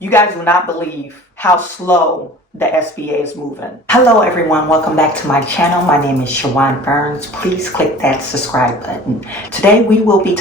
You guys will not believe how slow the SBA is moving. Hello everyone, welcome back to my channel. My name is Chawanne Burns. Please click that subscribe button. Today we will be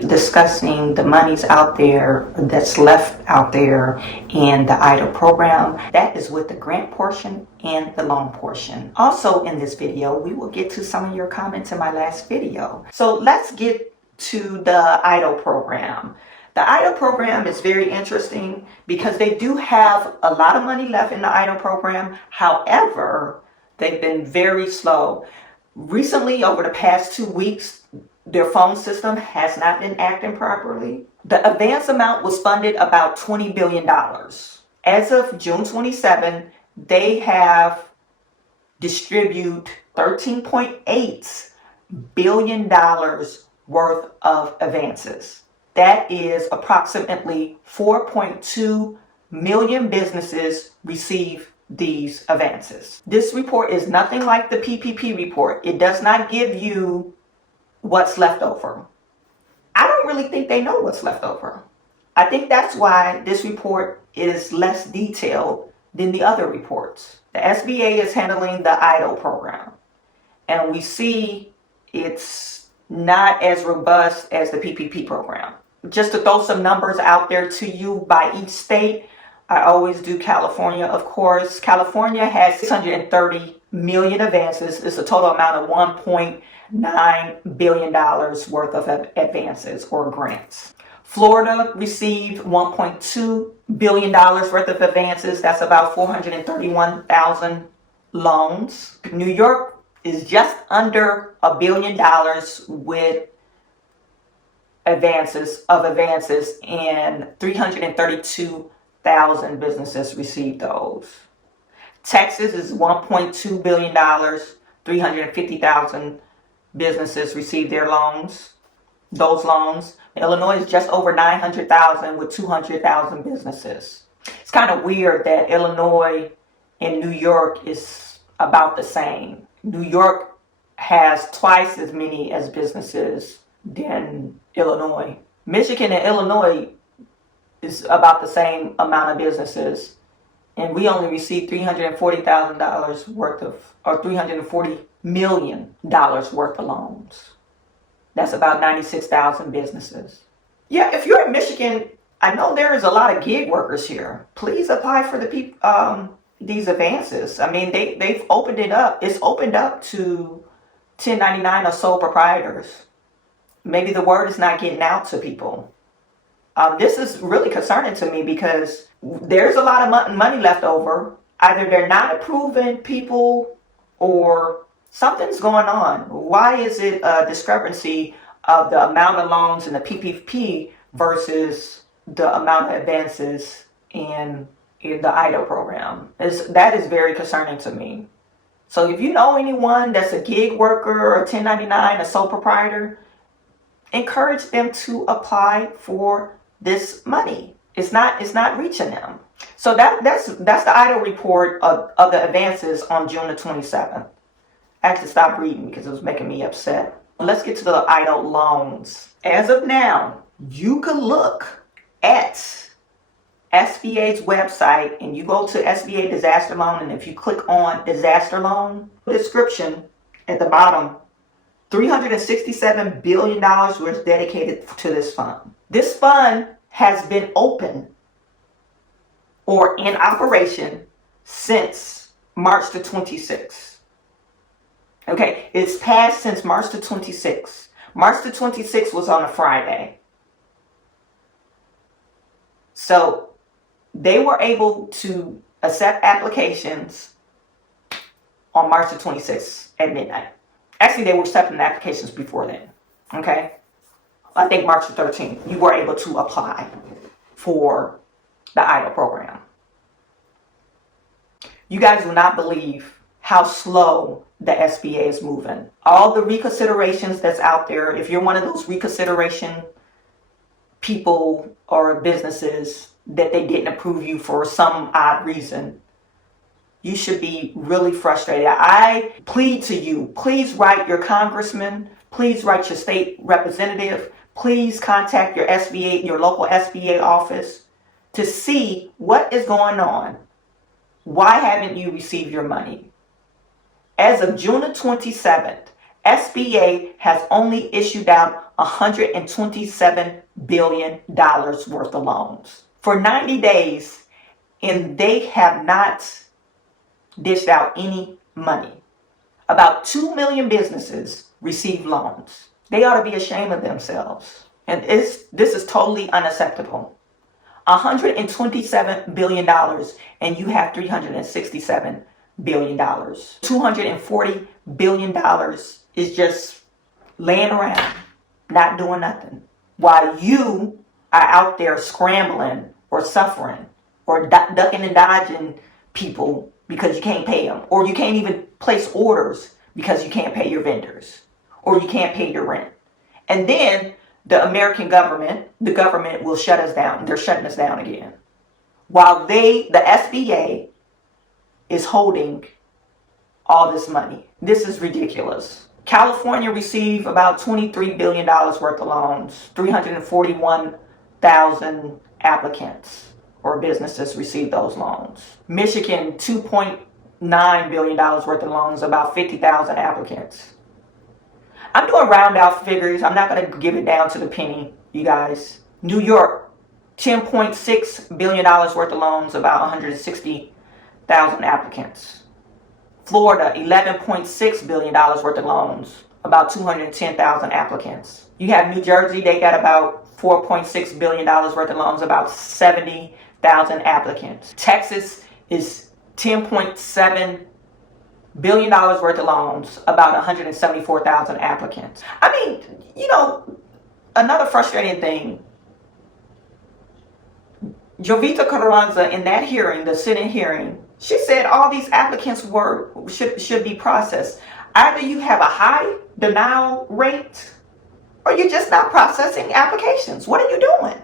discussing the monies out there that's left out there in the EIDL program. That is with the grant portion and the loan portion. Also in this video, we will get to some of your comments in my last video. So let's get to the EIDL program. The EIDL program is very interesting because they do have a lot of money left in the EIDL program. However, they've been very slow. Recently, over the past 2 weeks, their phone system has not been acting properly. The advance amount was funded about $20 billion. As of June 27, they have distributed $13.8 billion worth of advances. That is approximately 4.2 million businesses receive these advances. This report is nothing like the PPP report. It does not give you what's left over. I don't really think they know what's left over. I think that's why this report is less detailed than the other reports. The SBA is handling the EIDL program, and we see it's not as robust as the PPP program. Just to throw some numbers out there to you by each state, I always do California, of course. California has 630 million advances. It's a total amount of $1.9 billion worth of advances or grants. Florida received $1.2 billion worth of advances. That's about 431,000 loans. New York is just under $1 billion with advances, and 332,000 businesses received those. Texas is $1.2 billion, 350,000 businesses received those loans. Illinois is just over 900,000 with 200,000 businesses. It's kind of weird that Illinois and New York is about the same. New York has twice as many as businesses than Illinois. Michigan and Illinois is about the same amount of businesses, and we only received $340,000 worth of, or $340 million worth of loans. That's about 96,000 businesses. Yeah, if you're in Michigan, I know there is a lot of gig workers here. Please apply for these advances. I mean, they've opened it up. It's opened up to 1099 or sole proprietors. Maybe the word is not getting out to people. This is really concerning to me because there's a lot of money left over. Either they're not approving people or something's going on. Why is it a discrepancy of the amount of loans in the PPP versus the amount of advances in the EIDL program? That is very concerning to me. So if you know anyone that's a gig worker or 1099, a sole proprietor, encourage them to apply for this money. It's not reaching them. So that's the EIDL report of the advances on June the 27th. I had to stop reading because it was making me upset. Let's get to the EIDL loans. As of now, you can look at SBA's website and you go to SBA disaster loan, and if you click on disaster loan, description at the bottom, $367 billion was dedicated to this fund. This fund has been open or in operation since March the 26th. Okay, it's passed since March the 26th. March the 26th was on a Friday. So they were able to accept applications on March the 26th at midnight. Actually, they were accepting applications before then. Okay? I think March the 13th, you were able to apply for the EIDL program. You guys will not believe how slow the SBA is moving. All the reconsiderations that's out there, if you're one of those reconsideration people or businesses that they didn't approve you for some odd reason, you should be really frustrated. I plead to you, please write your congressman, please write your state representative, please contact your SBA, your local SBA office. to see what is going on. Why haven't you received your money? As of June the 27th, SBA has only issued out $127 billion worth of loans for 90 days, and they have not dished out any money. About 2 million businesses receive loans. They ought to be ashamed of themselves. And this is totally unacceptable. $127 billion, and you have $367 billion. $240 billion is just laying around, not doing nothing, while you are out there scrambling or suffering or ducking and dodging people because you can't pay them, or you can't even place orders because you can't pay your vendors, or you can't pay your rent. And then the American government, the government will shut us down. They're shutting us down again. While the SBA is holding all this money. This is ridiculous. California received about $23 billion worth of loans. 341,000 applicants or businesses received those loans. Michigan, $2.9 billion worth of loans, about 50,000 applicants. I'm doing round out figures. I'm not going to give it down to the penny, you guys. New York, $10.6 billion worth of loans, about 160,000 applicants. Florida, $11.6 billion worth of loans, about 210,000 applicants. You have New Jersey, they got about $4.6 billion worth of loans, about 70,000 applicants. Texas is $10.7 billion worth of loans, about 174,000 applicants. I mean, another frustrating thing, Jovita Carranza, in that hearing, the Senate hearing, she said all these applicants should be processed. Either you have a high denial rate or you're just not processing applications. What are you doing?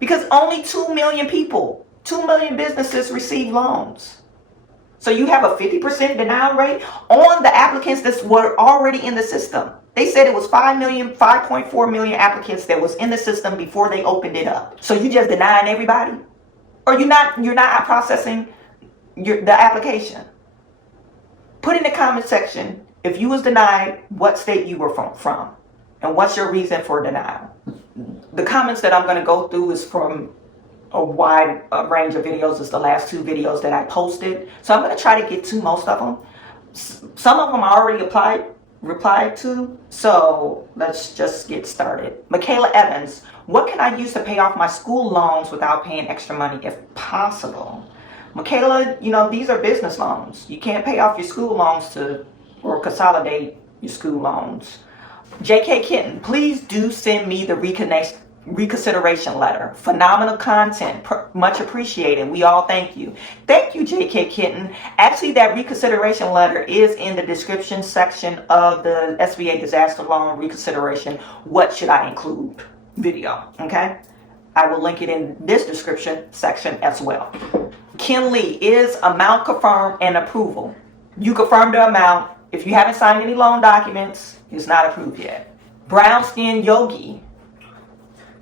Because only 2 million people, 2 million businesses receive loans. So you have a 50% denial rate on the applicants that were already in the system. They said it was 5.4 million applicants that was in the system before they opened it up. So you just denying everybody? Or you're not processing the application? Put in the comment section if you was denied, what state you were from and what's your reason for denial. The comments that I'm going to go through is from a wide range of videos. It's the last 2 videos that I posted, so I'm going to try to get to most of them. Some of them I already replied to, so let's just get started. Michaela Evans, what can I use to pay off my school loans without paying extra money if possible? Michaela, these are business loans. You can't pay off your school loans or consolidate your school loans. JK Kitten, please do send me the reconsideration letter. Phenomenal content, much appreciated. We all thank you. Thank you, JK Kitten. Actually, that reconsideration letter is in the description section of the SBA disaster loan reconsideration. What should I include? Video, okay? I will link it in this description section as well. Ken Lee, is amount confirmed and approval? You confirm the amount. If you haven't signed any loan documents, it's not approved yet. Brown Skin Yogi,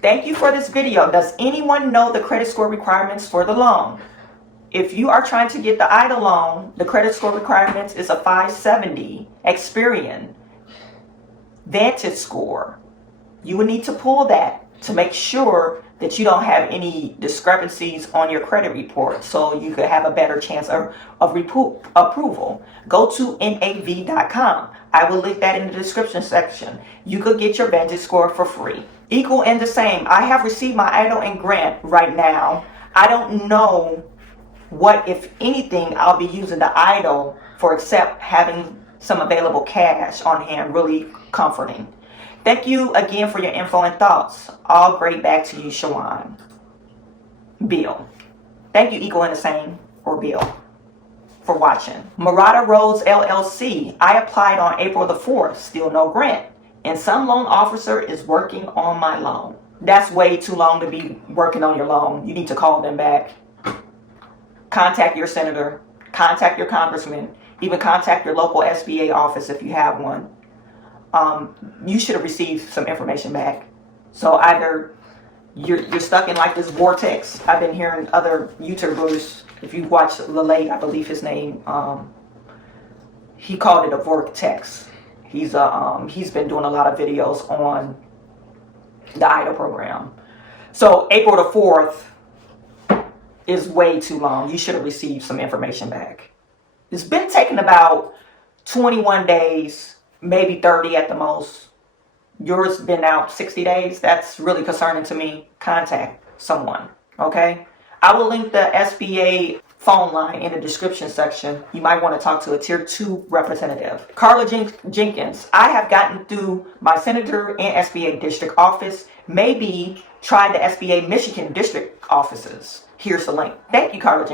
thank you for this video. Does anyone know the credit score requirements for the loan? If you are trying to get the EIDL loan, the credit score requirements is a 570 Experian Vantage score. You would need to pull that to make sure that you don't have any discrepancies on your credit report, so you could have a better chance of approval. Go to nav.com. I will link that in the description section. You could get your Vantage score for free. Equal and the same. I have received my EIDL and grant right now. I don't know what, if anything, I'll be using the EIDL for, except having some available cash on hand. Really comforting. Thank you again for your info and thoughts. All great back to you, Chawanne. Bill. Thank you, Equal and the Same, or Bill, for watching. Murata Roads LLC. I applied on April the 4th. Still no grant. And some loan officer is working on my loan. That's way too long to be working on your loan. You need to call them back. Contact your senator. Contact your congressman. Even contact your local SBA office if you have one. You should have received some information back. So either you're stuck in like this vortex. I've been hearing other YouTubers, if you watch Lele, I believe his name, he called it a vortex. He's been doing a lot of videos on the EIDL program. So April the 4th is way too long. You should have received some information back. It's been taking about 21 days, maybe 30 at the most. Yours been out 60 days. That's really concerning to me. Contact someone, okay? I will link the SBA phone line in the description section. You might want to talk to a tier 2 representative. Carla Jenkins, I have gotten through my senator and SBA district office. Maybe try the SBA Michigan district offices. Here's the link. Thank you, Carla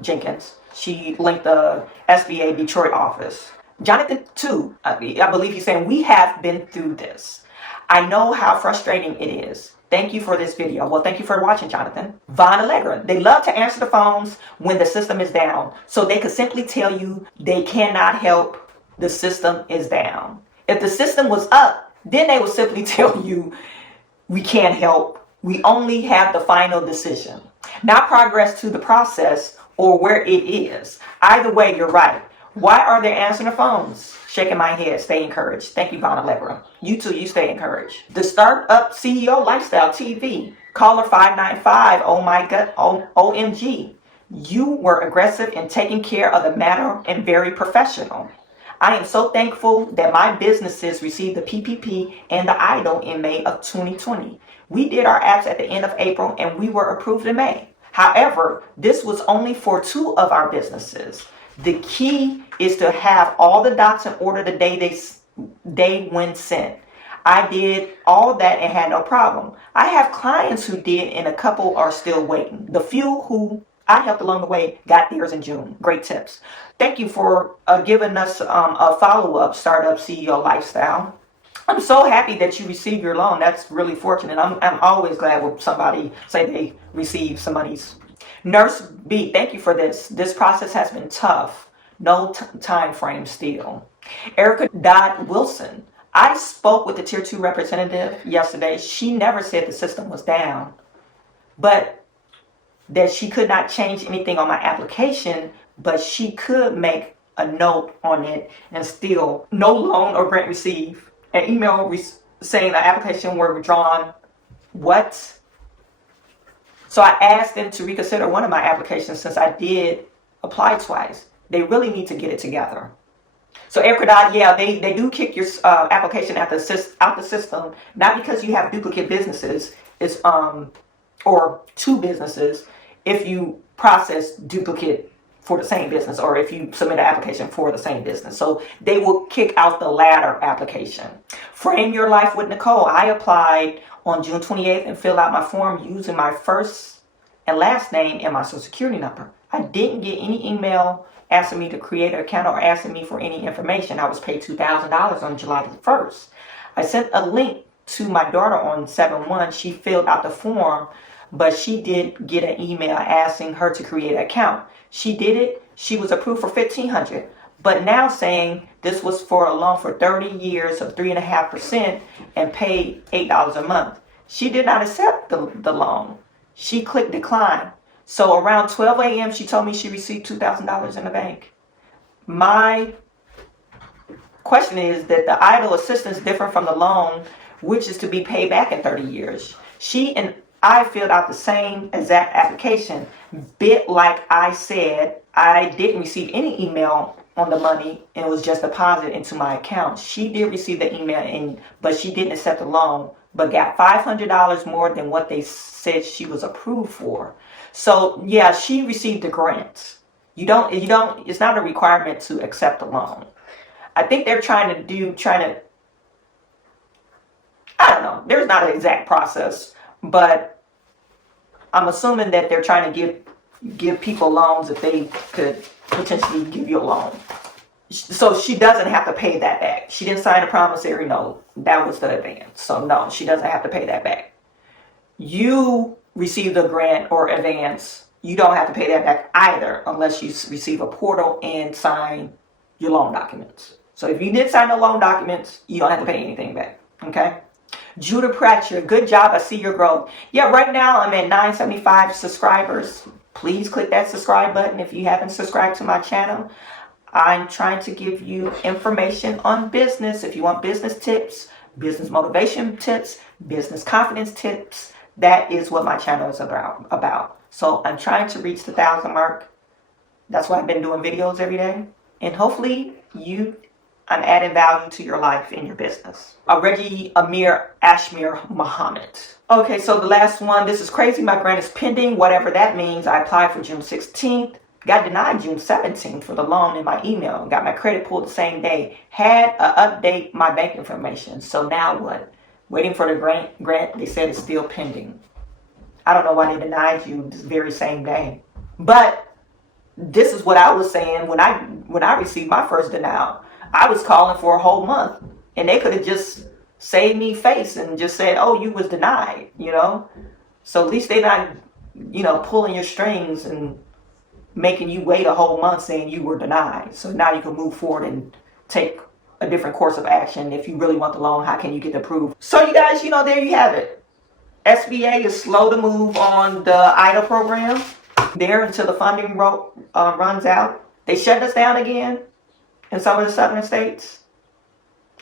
Jenkins. She linked the SBA Detroit office. Jonathan, too, I believe he's saying, we have been through this. I know how frustrating it is. Thank you for this video. Well, thank you for watching, Jonathan. Von Allegra, they love to answer the phones when the system is down. So they could simply tell you they cannot help. The system is down. If the system was up, then they would simply tell you we can't help. We only have the final decision. Not progress to the process or where it is. Either way, you're right. Why are they answering the phones? Shaking my head. Stay encouraged. Thank you, Von Allegra. You too, you stay encouraged. The Startup CEO Lifestyle TV. Caller 595. Oh my God. OMG. You were aggressive in taking care of the matter and very professional. I am so thankful that my businesses received the PPP and the EIDL in May of 2020. We did our apps at the end of April and we were approved in May. However, this was only for 2 of our businesses. The key is to have all the docs in order the day when sent. I did all that and had no problem. I have clients who did and a couple are still waiting. The few who I helped along the way got theirs in June. Great tips. Thank you for giving us a follow-up, Startup CEO Lifestyle. I'm so happy that you received your loan. That's really fortunate. I'm always glad when somebody say they received some monies. Nurse B, thank you for this. This process has been tough. No time frame still. Erica Dodd Wilson, I spoke with the tier 2 representative yesterday. She never said the system was down, but that she could not change anything on my application, but she could make a note on it and still no loan or grant received. An email saying the application were withdrawn. What? So I asked them to reconsider one of my applications since I did apply twice. They really need to get it together. So Erica Dodd, yeah, they do kick your application out the system, not because you have duplicate businesses, it's or 2 businesses if you process duplicate for the same business or if you submit an application for the same business. So they will kick out the latter application. Frame Your Life with Nicole. I applied on June 28th and filled out my form using my first and last name and my social security number. I didn't get any email asking me to create an account or asking me for any information. I was paid $2,000 on July 1st. I sent a link to my daughter on 7/1. She filled out the form, but she did get an email asking her to create an account. She did it. She was approved for $1,500, but now saying this was for a loan for 30 years of 3.5% and paid $8 a month. She did not accept the loan. She clicked decline. So around 12 a.m., she told me she received $2,000 in the bank. My question is that the EIDL assistance is different from the loan, which is to be paid back in 30 years. She and I filled out the same exact application. Bit like I said, I didn't receive any email on the money and it was just deposited into my account. She did receive the email, but she didn't accept the loan, but got $500 more than what they said she was approved for. So yeah, she received the grant. It's not a requirement to accept the loan. I think they're trying to, I don't know, there's not an exact process, but I'm assuming that they're trying to give people loans if they could potentially give you a loan. So she doesn't have to pay that back. She didn't sign a promissory note. That was the advance. So no, she doesn't have to pay that back. You receive the grant or advance. You don't have to pay that back either unless you receive a portal and sign your loan documents. So if you did sign the loan documents, you don't have to pay anything back. Okay? Judah Pratchett, good job. I see your growth. Yeah, right now I'm at 975 subscribers. Please click that subscribe button if you haven't subscribed to my channel. I'm trying to give you information on business. If you want business tips, business motivation tips, business confidence tips, that is what my channel is about. So I'm trying to reach the 1,000 mark. That's why I've been doing videos every day. And hopefully I'm adding value to your life and your business. Reggie Amir Ashmir Muhammad. Okay, so the last one. This is crazy. My grant is pending, whatever that means. I applied for June 16th. Got denied June 17th for the loan in my email. Got my credit pulled the same day. Had to update my bank information. So now what? Waiting for the grant. They said it's still pending. I don't know why they denied you this very same day. But this is what I was saying when I received my first denial. I was calling for a whole month. And they could have just saved me face and just said, oh, you was denied, So at least they're not, pulling your strings and making you wait a whole month saying you were denied. So now you can move forward and take a different course of action. If you really want the loan, how can you get approved? So you guys, there you have it. SBA is slow to move on the EIDL program there until the funding runs out. They shut us down again in some of the southern states.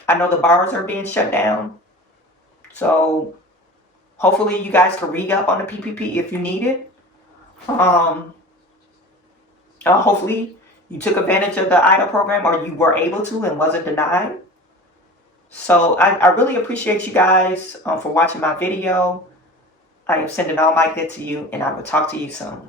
I know the bars are being shut down. So hopefully you guys can re-up on the PPP if you need it. Hopefully you took advantage of the EIDL program or you were able to and wasn't denied. So I really appreciate you guys for watching my video. I am sending all my good to you and I will talk to you soon.